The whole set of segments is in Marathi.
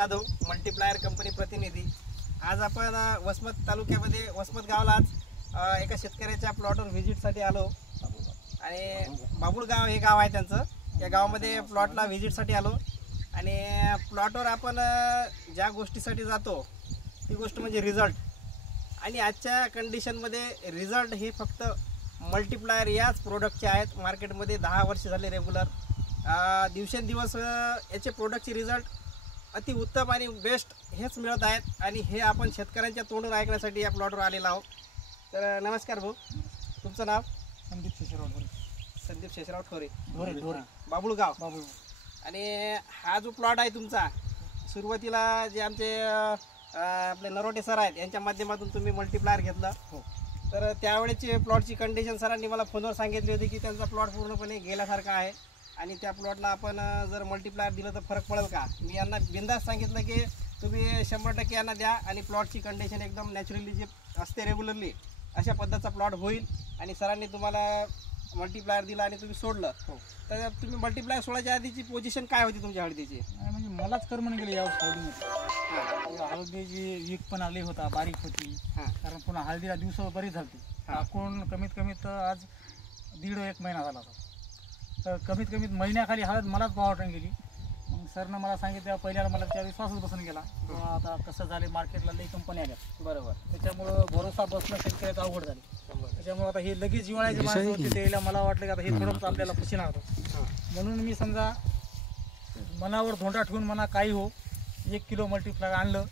जाधव, मल्टीप्लायर कंपनी प्रतिनिधी। आज आपण वसमत तालुक्यामध्ये वसमत गावाला आज एका शेतकऱ्याच्या प्लॉटवर व्हिजिटसाठी आलो आणि बाबुळगाव हे गाव आहे त्यांचं। या गावामध्ये प्लॉटला व्हिजिटसाठी आलो आणि प्लॉटवर आपण ज्या गोष्टीसाठी जातो ती गोष्ट म्हणजे रिझल्ट। आणि आजच्या कंडिशनमध्ये रिझल्ट हे फक्त मल्टीप्लायर याच प्रोडक्टचे आहेत। मार्केटमध्ये 10 वर्ष झाले रेग्युलर, दिवसेंदिवस याचे प्रोडक्टचे रिझल्ट अति उत्तम आणि बेस्ट हेच मिळत आहेत आणि हे आपण शेतकऱ्यांच्या तोंडून ऐकण्यासाठी या प्लॉटवर आलेलो आहोत। तर नमस्कार भाऊ, तुमचं नाव? संदीप शेषराव ठोरे। संदीप शेषराव ठोरे, बाबुळगाव। आणि हा जो प्लॉट आहे तुमचा, सुरुवातीला जे आमचे आपले नरोटे सर आहेत यांच्या माध्यमातून तुम्ही मल्टीप्लायर घेतलं हो, तर त्यावेळेची प्लॉटची कंडिशन सरांनी मला फोनवर सांगितली होती की त्यांचा प्लॉट पूर्णपणे गेल्यासारखा आहे आणि त्या प्लॉटला आपण जर मल्टीप्लायर दिलं तर फरक पडेल का। मी यांना बिंदास सांगितलं की तुम्ही 100% यांना द्या आणि प्लॉटची कंडिशन एकदम नॅचरली जी असते रेग्युलरली अशा पद्धतीचा प्लॉट होईल। आणि सरांनी तुम्हाला मल्टीप्लायर दिला आणि तुम्ही सोडलं हो, तर तुम्ही मल्टीप्लायर सोडायच्या आधीची पोझिशन काय होती तुमच्या हळदीची? म्हणजे मलाच करमन गेली या हळदीमध्ये। हळदीची वीक पण आली होता, बारीक होती, कारण पुन्हा हळदीला दिवस बरीच झाली। टाकून कमीत कमी तर आज 1.5-1 महिना झाला होता, तर कमीत कमी महिन्याखाली हळद मलाच वाटून गेली। मग सरनं मला सांगितलं, पहिल्याला मला त्या विश्वासच बसून गेला। आता कसं झाले, मार्केटला लई कंपन्या आल्या बरोबर, त्याच्यामुळं भरोसा बसणं शेतकऱ्याचं अवघड झाले। त्याच्यामुळे आता हे लगेच जिवाळ्याचे माणसं होते, त्यावेळेला मला वाटलं की आता हे थोडंच आपल्याला फसिणार होतं, म्हणून मी समजा मनावर धोंडा ठेवून म्हणा काही हो 1 किलो मल्टीप्लायर आणलं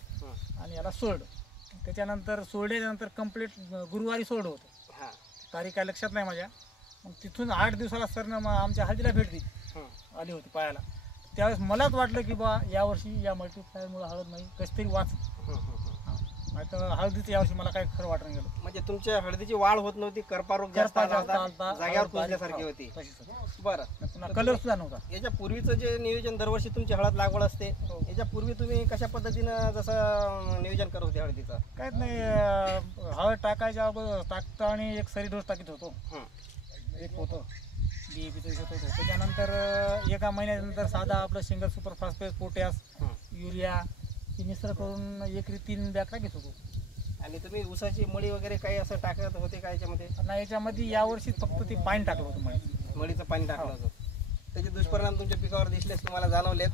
आणि याला सोडलं। त्याच्यानंतर सोडल्यानंतर कंप्लीट गुरुवारी सोडलं होतं, तारीख काय लक्षात नाही माझ्या। मग तिथून 8 दिवसाला सरनं मग आमच्या हळदीला भेट दिली, आली होती पायाला। त्यावेळेस मलाच वाटलं की बा यावर्षी या मल्टीप्लायरमुळे हळद नाही कशी तरी वाच, तर हळदीचं यावर्षी मला काय खरं वाटून गेलं। म्हणजे तुमच्या हळदीची वाढ होत नव्हती, करपारोग जास्त आला, जाग्यावर कुजल्यासारखी होती। बरं, कलर सुद्धा नव्हता। याच्या पूर्वीचं जे नियोजन दरवर्षी तुमची हळद लागवड असते, याच्या पूर्वी तुम्ही कशा पद्धतीनं जसं नियोजन करत होते हळदीचं? काहीच नाही, हळद टाकायच्या अगोदर टाकता आणि एक सरी डोस टाकीत होतो, एक होतं DAPचं होतं। त्याच्यानंतर 1 महिन्यानंतर साधा आपलं single super phosphate, potash, urea हे मिश्र करून एकरी 3 बॅग टाकीत होतो। आणि तुम्ही ऊसाची मळी वगैरे काही असं टाकत होते का याच्यामध्ये? नाही, याच्यामध्ये यावर्षी फक्त ते पाणी टाकलं होतं, मळीचं पाणी टाकलं होतं। त्याचे दुष्परिणाम तुमच्या पिकावर दिसलेच, तुम्हाला जाणवलेत,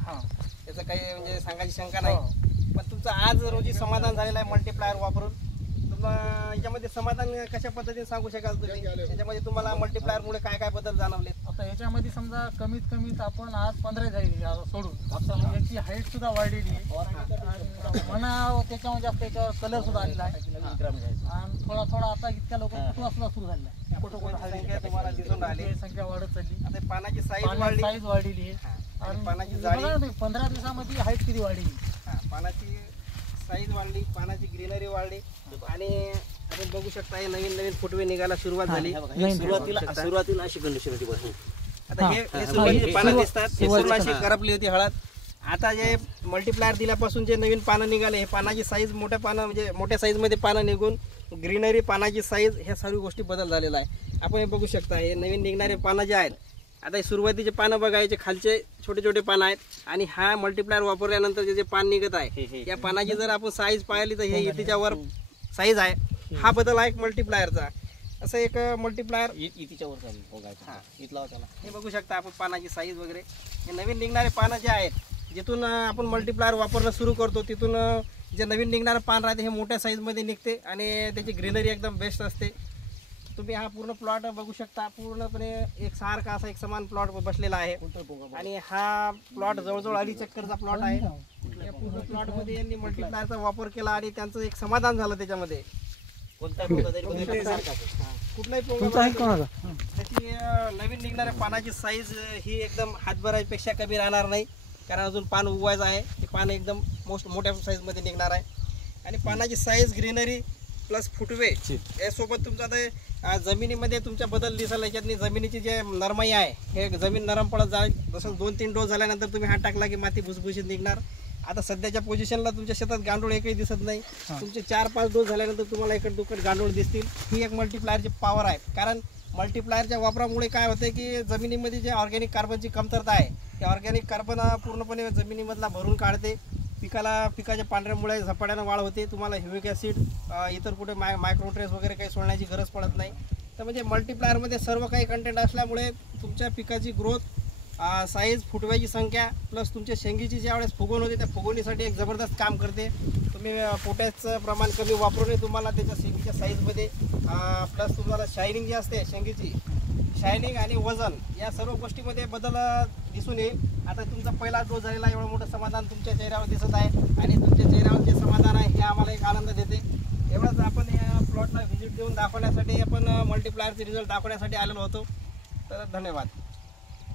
त्याचं काही म्हणजे सांगायची शंका नाही। पण तुमचं आज रोजी समाधान झालेलं आहे मल्टीप्लायर वापरून। याच्यामध्ये समाधान कशा पद्धतीने सांगू शकाल तुम्ही? याच्यामध्ये तुम्हाला मल्टीप्लायरमुळे काय काय बदल जाणवले? आता याच्यामध्ये समजा कमीत कमीत आपण आज 15 झाली सोडून, याची हाईट सुद्धा वाढलेली आहे म्हणा, त्याच्यामध्ये जास्त याच्यावर कलर सुद्धा आलेला आहे आणि थोडा थोडा आता इतक्या लोक फुटवा सुद्धा सुरू झालेला आहे। संख्या तुम्हाला दिसून राहिली, संख्या वाढत चालली। आता पानाची साईज वाढलेली आहे आणि पानाची जाडी 15 दिवसामध्ये हाईट किती वाढली, पानाची साईज वाढली, पानाची ग्रीनरी वाढली आणि आपण बघू शकता हे नवीन नवीन फुटवे निघायला सुरुवात झाली। सुरुवातीला अशी कंडिशन होती बघा, आता हे सुरुवातीची पानं दिसतात, हे पूर्ण अशी करपली होती हळद। आता जे मल्टीप्लायर दिल्यापासून जे नवीन पानं निघाले, हे पानाची साईज मोठ्या पानं म्हणजे मोठ्या साईजमध्ये पानं निघून ग्रीनरी, पानाची साईज ह्या सर्व गोष्टी बदल झालेला आहे। आपण हे बघू शकता, हे नवीन निघणारे पानं जे आहेत, आता हे सुरुवातीचे पानं बघायचे खालचे छोटे छोटे पानं आहेत आणि हा मल्टीप्लायर वापरल्यानंतर जे पान निघत आहे या पानाची जर आपण साईज पाहिली तर हे इतीच्या वर साईज आहे। हा बदल आहे मल्टीप्लायरचा। असं एक मल्टीप्लायर इतीच्या वर इथला होता ना, हे बघू शकता आपण पानाची साईज वगैरे। हे नवीन निघणारे पानं जे आहेत, जिथून आपण मल्टीप्लायर वापरणं सुरू करतो तिथून जे नवीन निघणारं पान राहते हे मोठ्या साईजमध्ये निघते आणि त्याची ग्रीनरी एकदम बेस्ट असते। तुम्ही हा पूर्ण प्लॉट बघू शकता, पूर्णपणे एक सारखा असा एक समान प्लॉट बसलेला आहे आणि हा प्लॉट जवळजवळ 2.5 चक्करचा प्लॉट आहे। या पूर्ण प्लॉटमध्ये यांनी मल्टीप्लायरचा वापर केला आणि त्यांचं एक समाधान झालं त्याच्यामध्ये। कुठलाही त्याची नवीन निघणाऱ्या पानाची साईज ही एकदम हातभरापेक्षा कमी राहणार नाही, कारण अजून पान उगवायचं आहे। हे पान एकदम मोठ्या साईजमध्ये निघणार आहे आणि पानाची साईज, ग्रीनरी प्लस फुटवे यासोबत तुमचा आता जमिनीमध्ये तुमच्या बदल दिसाल। याच्यातनी जमिनीची जे नरमाई आहे हे जमीन नरम पडत जाईल, जसं 2-3 डोस झाल्यानंतर तुम्ही हात टाकला की माती भुसभुशीत निघणार। आता सध्याच्या पोझिशनला तुमच्या शेतात गांडूळ एकही दिसत नाही, तुमचे 4-5 डोस झाल्यानंतर तुम्हाला इकडे दुकड गांडूळ दिसतील। ही एक मल्टीप्लायरची पॉवर आहे, कारण मल्टीप्लायरच्या वापरामुळे काय होते की जमिनीमध्ये जे ऑर्गॅनिक कार्बनची कमतरता आहे, ते ऑर्गॅनिक कार्बन पूर्णपणे जमिनीमधला भरून काढते। पिकाच्या पांढऱ्या मुळे झपाट्यानं वाढ होते. तुम्हाला ह्युमिक ॲसिड इतर कुठे मायक्रोट्रेस वगैरे काही सोडण्याची गरज पडत नाही. तर म्हणजे मल्टीप्लायरमध्ये सर्व काही कंटेंट असल्यामुळे तुमच्या पिकाची ग्रोथ, साईज, फुटव्याची संख्या प्लस तुमच्या शेंगीची ज्यावेळेस फुगवण होते त्या फुगवणीसाठी एक जबरदस्त काम करते. तुम्ही पोटॅशचं प्रमाण कमी वापरूनही तुम्हाला त्याच्या शेंगीच्या साईजमध्ये प्लस तुम्हाला शायनिंग जी असते शेंगीची, शायनिंग आणि वजन या सर्व गोष्टीमध्ये बदल दिसून येईल. आता तुमचा पहिला डोस झालेला एवढं मोठं समाधान तुमच्या चेहऱ्यावर दिसत आहे आणि तुमच्या चेहऱ्यावर जे समाधान आहे हे आम्हाला एक आनंद देते. एवढंच आपण या प्लॉटला व्हिजिट देऊन दाखवण्यासाठी, आपण मल्टीप्लायरचे रिझल्ट दाखवण्यासाठी आलेलो होतो. तर धन्यवाद.